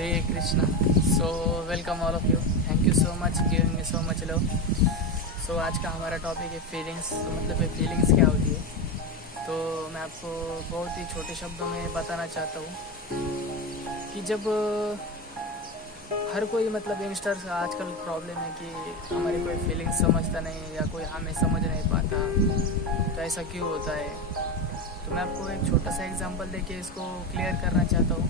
Hare Krishna. So welcome all of you. Thank you so much giving me so much love. So आज का हमारा topic है feelings. तो मतलब feelings क्या होती है। तो मैं आपको बहुत ही छोटे शब्दों में बताना चाहता हूँ कि जब हर कोई मतलब यंगस्टर्स का आजकल प्रॉब्लम है कि हमारी कोई फीलिंग्स समझता नहीं या कोई हमें समझ नहीं पाता। तो ऐसा क्यों होता है। तो मैं आपको एक छोटा सा एग्जांपल देके इसको क्लियर करना चाहता हूँ,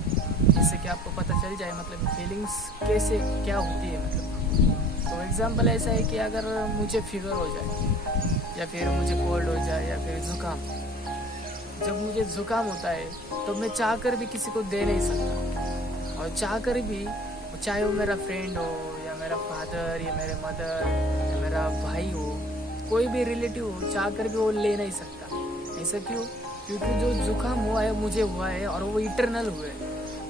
जिससे कि आपको पता चल जाए मतलब फीलिंग्स कैसे क्या होती है। मतलब तो एग्जांपल ऐसा है कि अगर मुझे फीवर हो जाए या फिर मुझे कोल्ड हो जाए या फिर ज़ुकाम, जब मुझे ज़ुकाम होता है तो मैं चाह कर भी किसी को दे नहीं सकता। और चाह कर भी, चाहे वो मेरा फ्रेंड हो या मेरा फादर या मेरे मदर या मेरा भाई हो, कोई भी रिलेटिव हो, चाह कर भी वो ले नहीं सकता। ऐसा क्यों? क्योंकि जो जुकाम हुआ है मुझे हुआ है और वो इटरनल हुए है,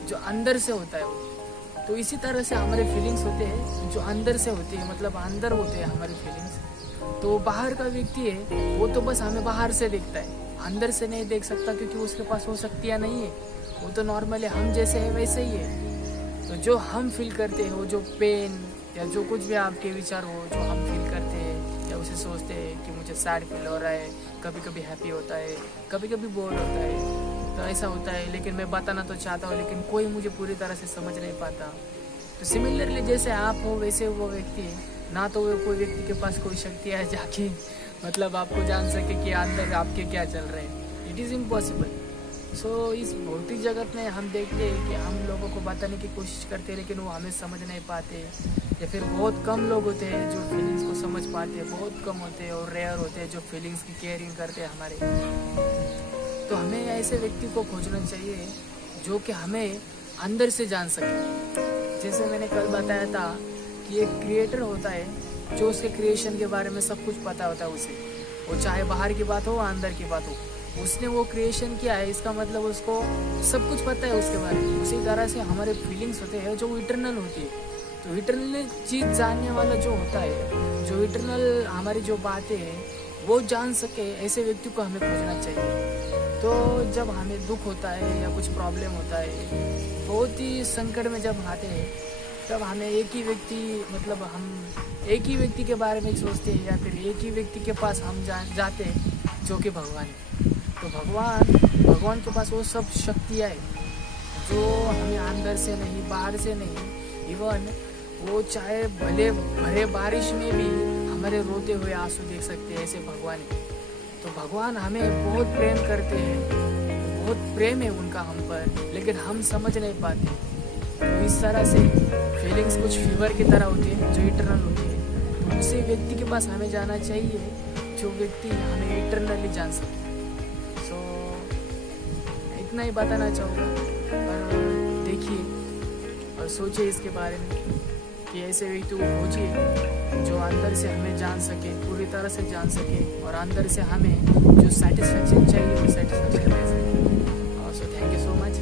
जो अंदर से होता है वो। तो इसी तरह से हमारे फीलिंग्स होते हैं जो अंदर से होती है, मतलब अंदर होते हैं हमारी फीलिंग्स। तो बाहर का व्यक्ति है वो तो बस हमें बाहर से देखता है, अंदर से नहीं देख सकता, क्योंकि उसके पास वो शक्तियाँ नहीं है। वो तो नॉर्मली हम जैसे है वैसे ही है। तो जो हम फील करते हैं, वो जो पेन या जो कुछ भी आपके विचार हो जो हम फील करते हैं या उसे सोचते हैं कि मुझे सैड फील हो रहा है, कभी कभी हैप्पी होता है, कभी कभी बोर होता है, तो ऐसा होता है। लेकिन मैं बताना तो चाहता हूँ, लेकिन कोई मुझे पूरी तरह से समझ नहीं पाता। तो सिमिलरली जैसे आप हो वैसे वो व्यक्ति है ना, तो वो कोई व्यक्ति के पास कोई शक्ति है जाके मतलब आपको जान सके कि अंदर आपके क्या चल रहे हैं। It is impossible. सो इस भौतिक जगत में हम देखते हैं कि हम लोगों को बताने की कोशिश करते हैं, लेकिन वो हमें समझ नहीं पाते। या फिर बहुत कम लोग होते हैं जो फीलिंग्स को समझ पाते हैं, बहुत कम होते हैं और रेयर होते हैं जो फीलिंग्स की केयरिंग करते हैं हमारे। तो हमें ऐसे व्यक्ति को खोजना चाहिए जो कि हमें अंदर से जान सके। जैसे मैंने कल बताया था कि एक क्रिएटर होता है जो उसके क्रिएशन के बारे में सब कुछ पता होता है उसे, वो चाहे बाहर की बात हो अंदर की बात हो, उसने वो क्रिएशन किया है, इसका मतलब उसको सब कुछ पता है उसके बारे में। उसी तरह से हमारे फीलिंग्स होते हैं जो इटरनल होती है। तो इटरनल चीज़ जानने वाला जो होता है, जो इटरनल हमारी जो बातें हैं वो जान सके, ऐसे व्यक्ति को हमें खोजना चाहिए। तो जब हमें दुख होता है या कुछ प्रॉब्लम होता है, बहुत ही संकट में जब आते हैं, तब हमें एक ही व्यक्ति मतलब हम एक ही व्यक्ति के बारे में सोचते हैं या फिर एक ही व्यक्ति के पास हम जाते हैं जो कि भगवान है। तो भगवान के पास वो सब शक्तियाँ हैं जो हमें अंदर से नहीं बाहर से नहीं, इवन वो चाहे भले भरे बारिश में भी हमारे रोते हुए आंसू देख सकते हैं, ऐसे भगवान है। तो भगवान हमें बहुत प्रेम करते हैं, बहुत प्रेम है उनका हम पर, लेकिन हम समझ नहीं पाते। तो इस तरह से फीलिंग्स कुछ फीवर की तरह होती है जो इटरनल होती है। तो उसी व्यक्ति के पास हमें जाना चाहिए जो व्यक्ति हमें इटरनली जान सके। सो इतना ही बताना चाहूँगा। और देखिए और सोचिए इसके बारे में कि ऐसे व्यक्ति को खोजिए जो अंदर से हमें जान सके, पूरी तरह से जान सके, और अंदर से हमें जो सेटिस्फेक्शन चाहिए वो सेटिस्फेक्शन दे सके। So thank you so much.